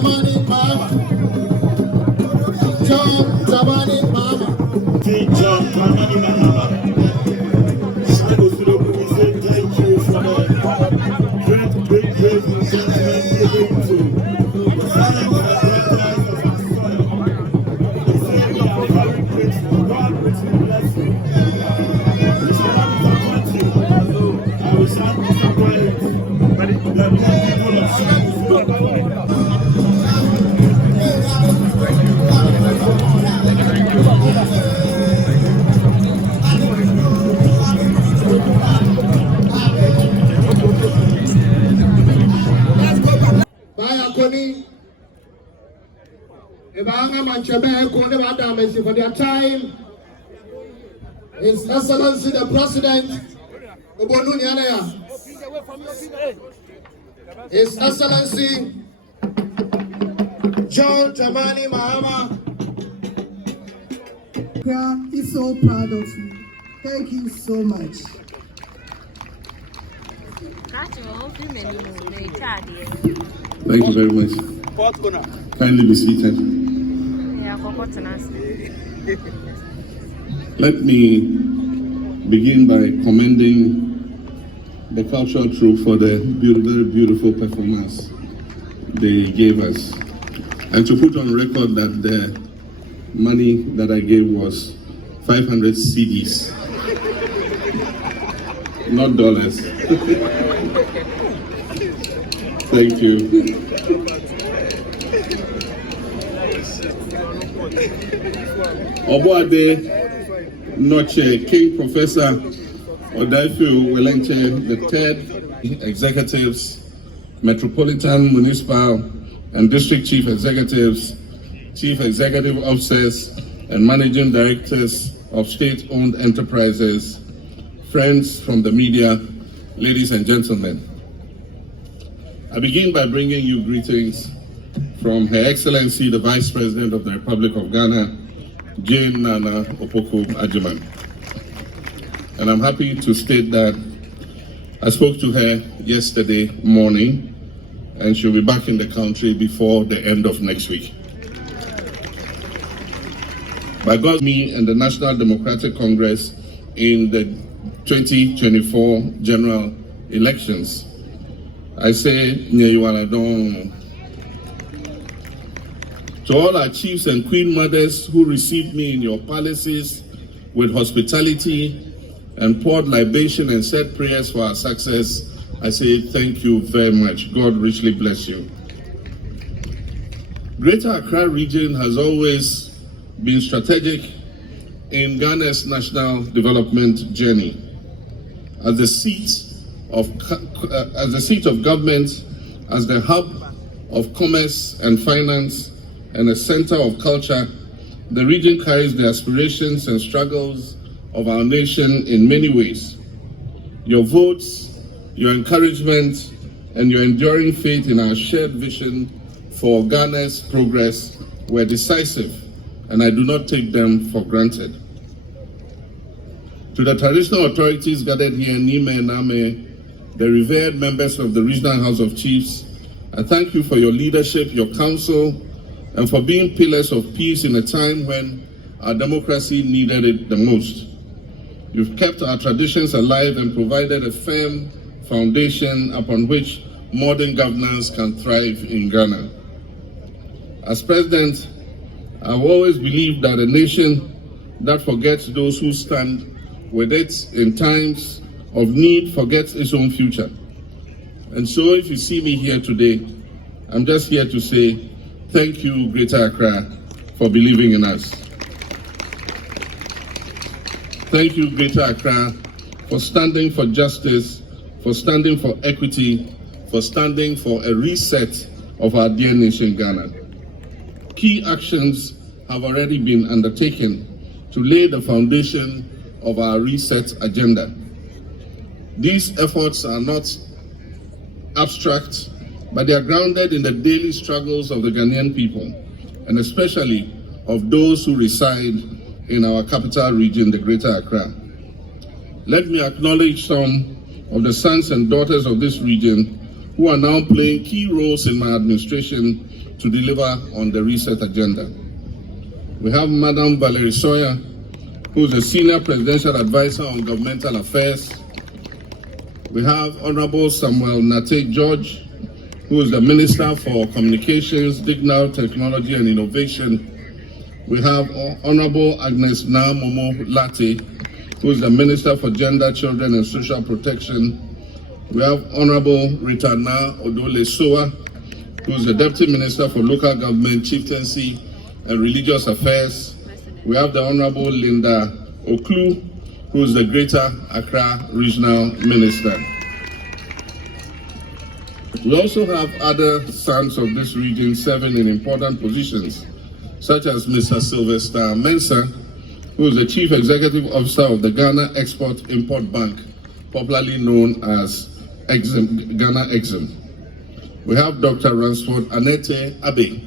Dramani Mahama. John Dramani Mahama. John Dramani Mahama. We say thank you for the great investment given to the science and enterprise of our soil. We say we are very grateful. God richly bless you. We shall not disappoint you. And we shall not disappoint the good people of Science. For their time, His Excellency the President, His Excellency John Dramani Mahama. He's so proud of you. Thank you so much. Thank you very much. Kindly be seated. Let me begin by commending the cultural troupe for the very beautiful performance they gave us. And to put on record that the money that I gave was 500 CDs, not dollars. Thank you. Oboade Noche, King Professor Odaifu Welenche, the third executives, Metropolitan, Municipal, and District Chief Executives, Chief Executive Officers, and Managing Directors of state-owned enterprises, friends from the media, ladies and gentlemen. I begin by bringing you greetings from Her Excellency, the Vice President of the Republic of Ghana, Jane Nana Opoku Ajiman. And I'm happy to state that I spoke to her yesterday morning, and she'll be back in the country before the end of next week. By God, me and the National Democratic Congress in the 2024 general elections, I say, to all our chiefs and queen mothers who received me in your palaces with hospitality and poured libation and said prayers for our success, I say thank you very much. God richly bless you. Greater Accra region has always been strategic in Ghana's national development journey. As the seat of government, as the hub of commerce and finance, and a center of culture, the region carries the aspirations and struggles of our nation in many ways. Your votes, your encouragement, and your enduring faith in our shared vision for Ghana's progress were decisive, and I do not take them for granted. To the traditional authorities gathered here in Nime and Ame, the revered members of the Regional House of Chiefs, I thank you for your leadership, your counsel, and for being pillars of peace in a time when our democracy needed it the most. You've kept our traditions alive and provided a firm foundation upon which modern governance can thrive in Ghana. As president, I've always believed that a nation that forgets those who stand with it in times of need forgets its own future. And so if you see me here today, I'm just here to say, thank you, Greater Accra, for believing in us. Thank you, Greater Accra, for standing for justice, for standing for equity, for standing for a reset of our dear nation, Ghana. Key actions have already been undertaken to lay the foundation of our reset agenda. These efforts are not abstract, but they are grounded in the daily struggles of the Ghanaian people, and especially of those who reside in our capital region, the Greater Accra. Let me acknowledge some of the sons and daughters of this region who are now playing key roles in my administration to deliver on the reset agenda. We have Madam Valerie Sawyer, who is a Senior Presidential Advisor on Governmental Affairs. We have Honorable Samuel Nate George, who is the Minister for Communications, Digital Technology and Innovation. We have Honorable Agnes Namomo Lati, who is the Minister for Gender, Children and Social Protection. We have Honorable Rita Na Odole Soa, who is the Deputy Minister for Local Government, Chieftaincy and Religious Affairs. We have the Honorable Linda Oklu, who is the Greater Accra Regional Minister. We also have other sons of this region serving in important positions, such as Mr. Sylvester Mensah, who is the Chief Executive Officer of the Ghana Export-Import Bank, popularly known as Ghana Exim. We have Dr. Ransford Annette Abe,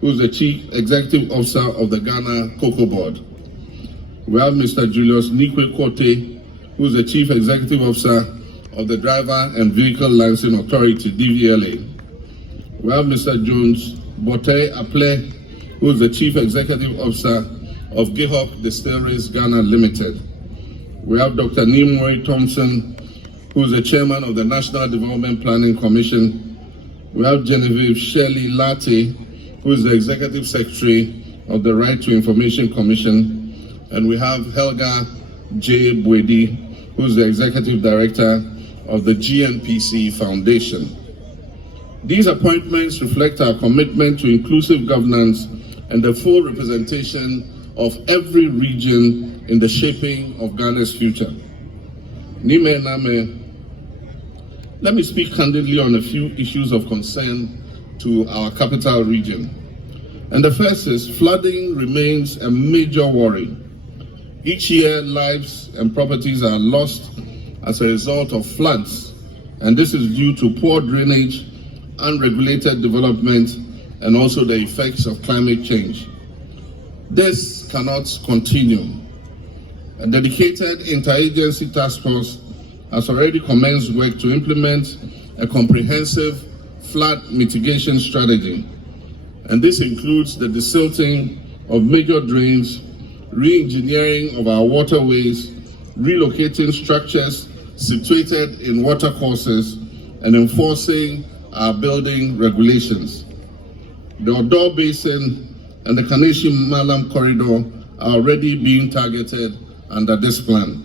who is the Chief Executive Officer of the Ghana Cocoa Board. We have Mr. Julius Nikwe Kote, who is the Chief Executive Officer of the Driver and Vehicle Licensing Authority, DVLA. We have Mr. Jones Bote Aple, who is the Chief Executive Officer of Gihok Distilleries Ghana Limited. We have Dr. Nimwe Thompson, who is the Chairman of the National Development Planning Commission. We have Genevieve Shelley Latte, who is the Executive Secretary of the Right to Information Commission. And we have Helga J. Bwedi, who is the Executive Director of the GNPC Foundation. These appointments reflect our commitment to inclusive governance and the full representation of every region in the shaping of Ghana's future. Nime Name, let me speak candidly on a few issues of concern to our capital region. And the first is flooding remains a major worry. Each year, lives and properties are lost as a result of floods, and this is due to poor drainage, unregulated development, and also the effects of climate change. This cannot continue. A dedicated interagency task force has already commenced work to implement a comprehensive flood mitigation strategy. And this includes the desilting of major drains, re-engineering of our waterways, relocating structures situated in watercourses, and enforcing our building regulations. The Odo Basin and the Kaneshie Malam corridor are already being targeted under this plan.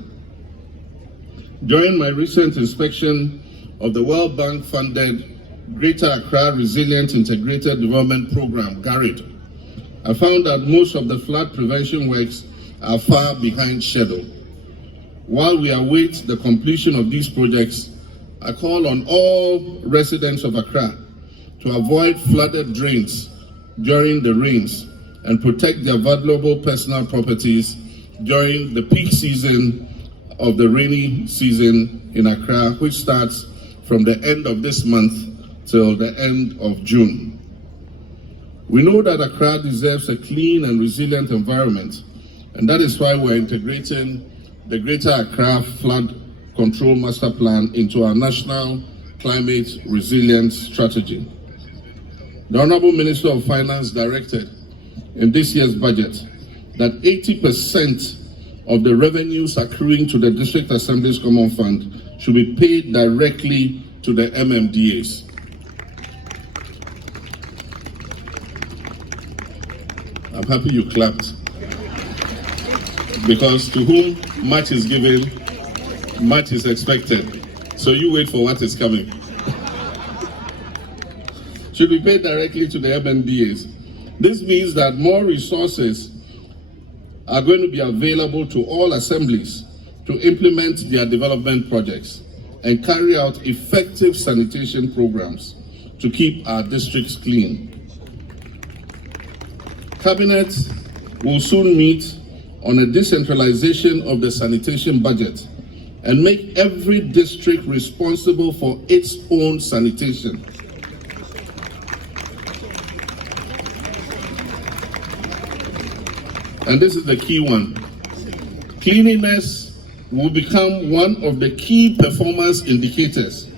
During my recent inspection of the World Bank funded Greater Accra Resilient Integrated Development Program, GARID, I found that most of the flood prevention works are far behind schedule. While we await the completion of these projects, I call on all residents of Accra to avoid flooded drains during the rains and protect their valuable personal properties during the peak season of the rainy season in Accra, which starts from the end of this month till the end of June. We know that Accra deserves a clean and resilient environment, and that is why we're integrating the Greater Accra Flood Control Master Plan into our National Climate Resilience Strategy. The Honorable Minister of Finance directed in this year's budget that 80% of the revenues accruing to the District Assembly's Common Fund should be paid directly to the MMDAs. I'm happy you clapped, because to whom much is given, much is expected. So you wait for what is coming. Should be paid directly to the MMDAs. This means that more resources are going to be available to all assemblies to implement their development projects and carry out effective sanitation programs to keep our districts clean. Cabinet will soon meet on a decentralization of the sanitation budget and make every district responsible for its own sanitation. And this is the key one. Cleanliness will become one of the key performance indicators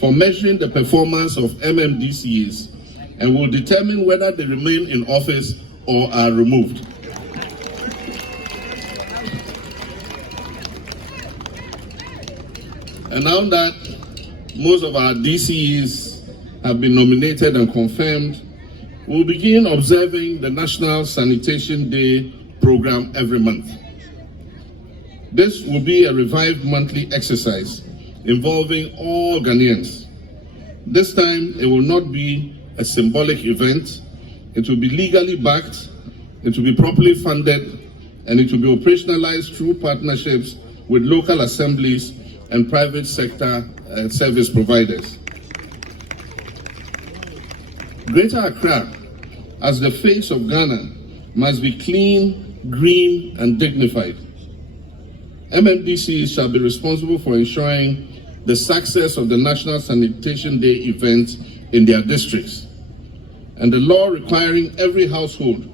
for measuring the performance of MMDCs and will determine whether they remain in office or are removed. And now that most of our DCEs have been nominated and confirmed, we'll begin observing the National Sanitation Day program every month. This will be a revived monthly exercise involving all Ghanaians. This time, it will not be a symbolic event. It will be legally backed, it will be properly funded, and it will be operationalized through partnerships with local assemblies and private sector service providers. Greater Accra, as the face of Ghana, must be clean, green, and dignified. MMDCs shall be responsible for ensuring the success of the National Sanitation Day event in their districts. And the law requiring every household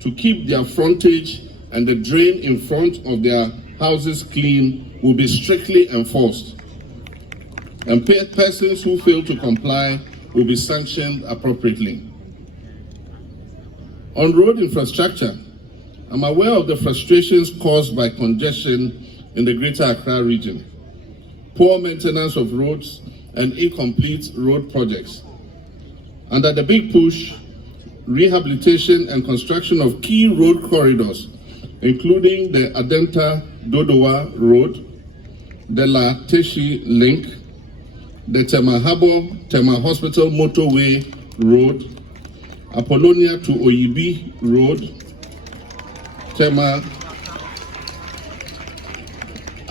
to keep their frontage and the drain in front of their houses clean will be strictly enforced. And persons who fail to comply will be sanctioned appropriately. On road infrastructure, I'm aware of the frustrations caused by congestion in the Greater Accra region, poor maintenance of roads, and incomplete road projects. Under the big push, rehabilitation and construction of key road corridors, including the Adenta-Doyoe Road, the La Teshi Link, the Tema Hospital Motorway Road, Apollonia to Oyibi Road,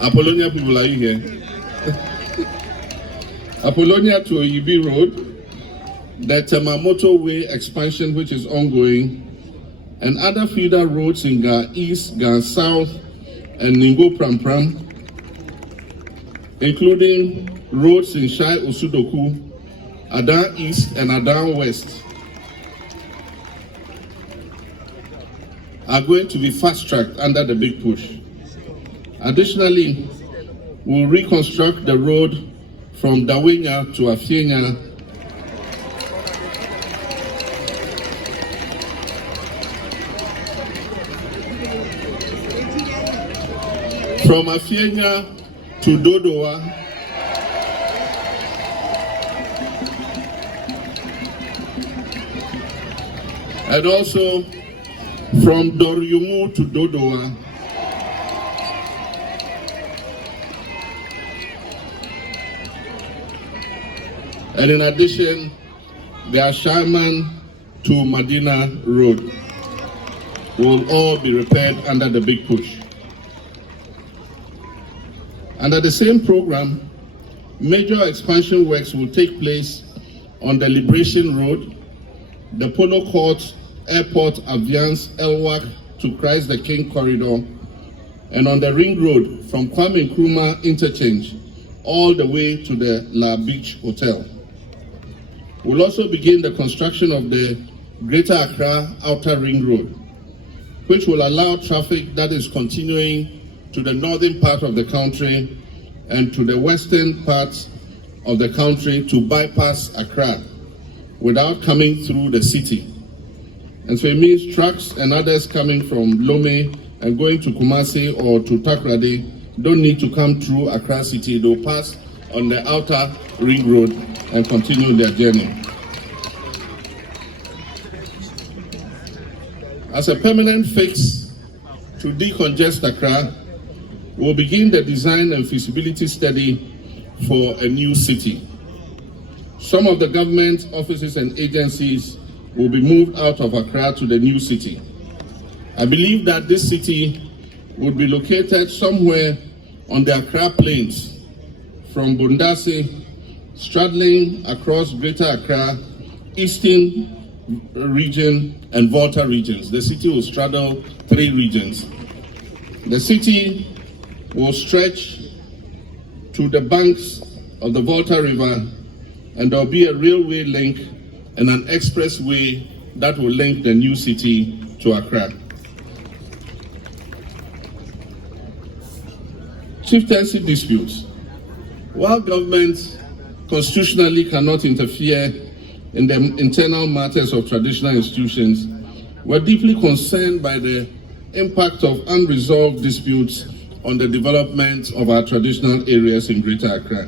Apollonia people, are you here? Apollonia to Oyibi Road, the Tema Motorway expansion, which is ongoing, and other feeder roads in Ga East, Ga South, and Ningo Pram, including roads in Shai Osudoku, Adan East, and Adan West, are going to be fast-tracked under the big push. Additionally, we'll reconstruct the road from Dawenya to Afienya, from Afienya to Doyoe, and also from Doyoe to Doyoe, and in addition, the Ashaman to Medina Road will all be repaired under the big push. Under the same program, major expansion works will take place on the Liberation Road, the Polo Court, Airport, Aviance, Elwak to Christ the King Corridor, and on the Ring Road from Kwame Nkrumah Interchange all the way to the La Beach Hotel. We'll also begin the construction of the Greater Accra Outer Ring Road, which will allow traffic that is continuing to the northern part of the country and to the western part of the country to bypass Accra without coming through the city. And so it means trucks and others coming from Lome and going to Kumasi or to Takoradi don't need to come through Accra city. They'll pass on the outer ring road and continue their journey. As a permanent fix to decongest Accra, we'll begin the design and feasibility study for a new city. Some of the government offices and agencies will be moved out of Accra to the new city. I believe that this city would be located somewhere on the Accra Plains, from Bundasi, straddling across Greater Accra, Eastern region, and Volta regions. The city will straddle 3 regions. The city will stretch to the banks of the Volta River, and there will be a railway link and an expressway that will link the new city to Accra. Chieftaincy disputes. While government constitutionally cannot interfere in the internal matters of traditional institutions, were deeply concerned by the impact of unresolved disputes on the development of our traditional areas in Greater Accra.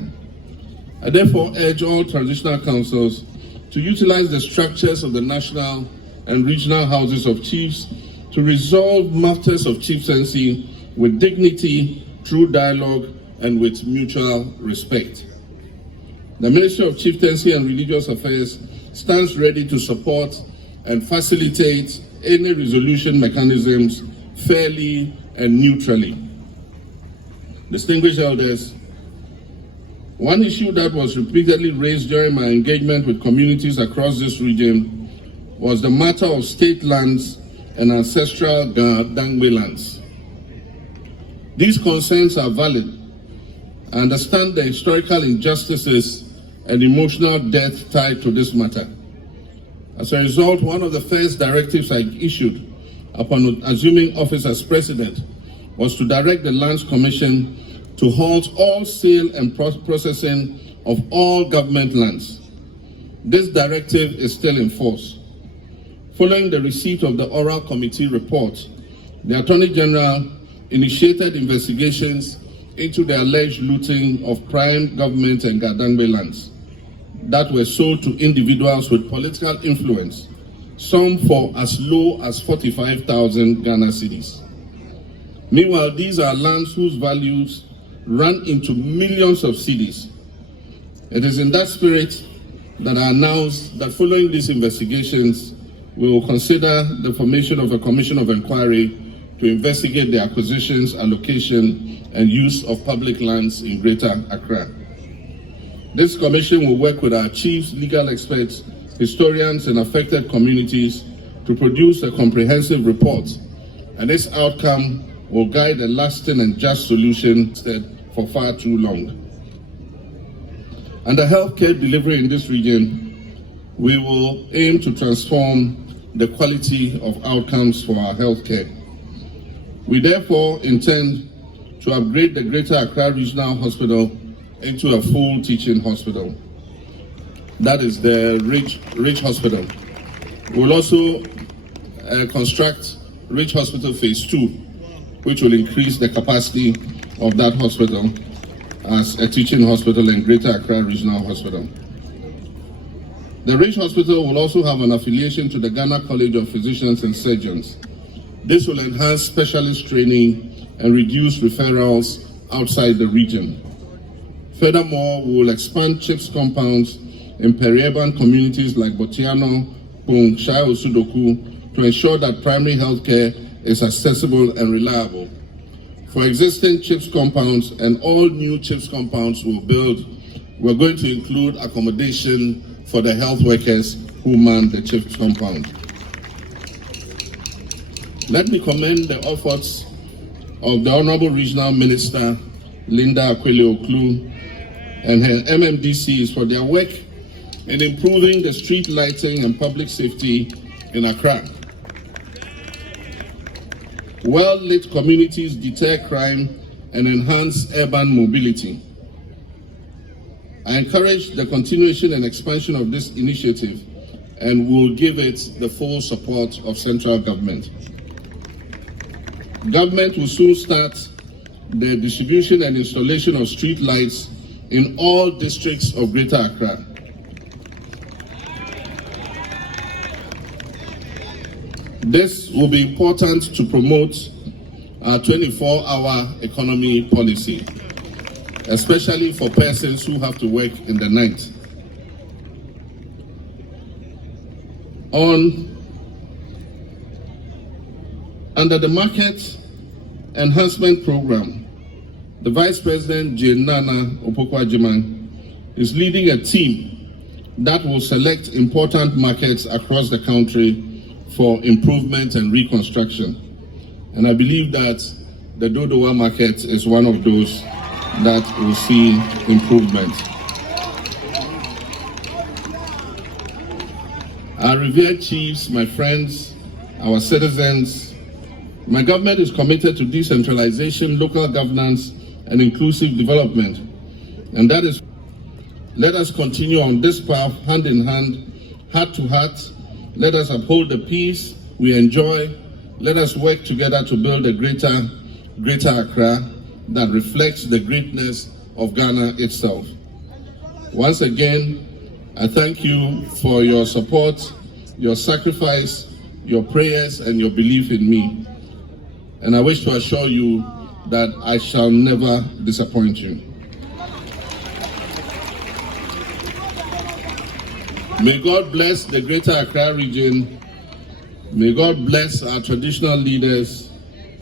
I therefore urge all traditional councils to utilize the structures of the national and regional houses of chiefs to resolve matters of chieftaincy with dignity, through dialogue, and with mutual respect. The Ministry of Chieftaincy and Religious Affairs stands ready to support and facilitate any resolution mechanisms fairly and neutrally. Distinguished elders, one issue that was repeatedly raised during my engagement with communities across this region was the matter of state lands and ancestral Dangbe lands. These concerns are valid. I understand the historical injustices and emotional death tied to this matter. As a result, one of the first directives I issued upon assuming office as president was to direct the Lands Commission to halt all sale and processing of all government lands. This directive is still in force. Following the receipt of the oral committee report, the Attorney General initiated investigations into the alleged looting of prime government and Gadangbe lands that were sold to individuals with political influence, some for as low as 45,000 Ghana cedis. Meanwhile, these are lands whose values run into millions of cedis. It is in that spirit that I announced that following these investigations, we will consider the formation of a commission of inquiry to investigate the acquisitions, allocation, and use of public lands in Greater Accra. This commission will work with our chiefs, legal experts, historians, and affected communities to produce a comprehensive report, and this outcome will guide a lasting and just solution for far too long. Under healthcare delivery in this region, we will aim to transform the quality of outcomes for our healthcare. We therefore intend to upgrade the Greater Accra Regional Hospital into a full teaching hospital. That is the Ridge Hospital. We'll also construct Ridge Hospital Phase 2, which will increase the capacity of that hospital as a teaching hospital in Greater Accra Regional Hospital. The Ridge Hospital will also have an affiliation to the Ghana College of Physicians and Surgeons. This will enhance specialist training and reduce referrals outside the region. Furthermore, we will expand CHIPS compounds in peri-urban communities like Botiano, Pung, Shai Osudoku to ensure that primary health care is accessible and reliable. For existing CHIPS compounds and all new CHIPS compounds we'll build, we're going to include accommodation for the health workers who man the CHIPS compound. Let me commend the efforts of the Honorable Regional Minister, Linda Akwele-Oklu, and her MMDCs for their work in improving the street lighting and public safety in Accra. Well-lit communities deter crime and enhance urban mobility. I encourage the continuation and expansion of this initiative and will give it the full support of central government. Government will soon start the distribution and installation of street lights in all districts of Greater Accra. This will be important to promote our 24-hour economy policy, especially for persons who have to work in the night. Under the Market Enhancement Program, the Vice President, Jane Nana Opoku-Agyeman, is leading a team that will select important markets across the country for improvement and reconstruction. And I believe that the Doyoe market is one of those that will see improvement. Our revered chiefs, my friends, our citizens, my government is committed to decentralization, local governance, and inclusive development. And that is, let us continue on this path hand in hand heart to heart. Let us uphold the peace we enjoy. Let us work together to build a greater Accra that reflects the greatness of Ghana itself. Once again, I thank you for your support, your sacrifice, your prayers, and your belief in me. And I wish to assure you that I shall never disappoint you. May God bless the Greater Accra region. May God bless our traditional leaders.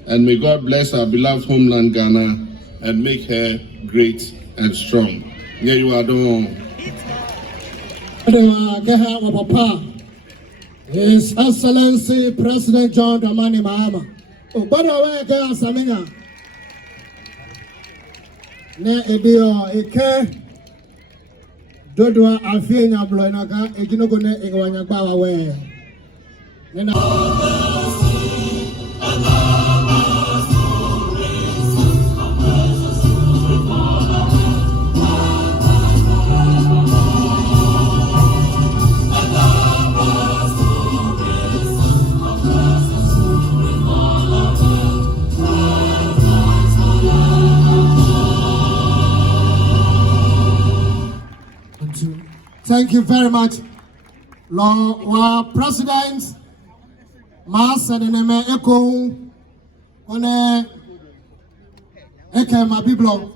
And may God bless our beloved homeland Ghana and make her great and strong. Here you are, Don. His Excellency President John Dramani Mahama. Oh, by the way, Samina. Ne edio eke dodoa afie nyablo inaka ejinogo ne ingwanya bawa we. Nena Thank you very much. Lord President, Mas and Neme Eko, One Eke Mabiblo.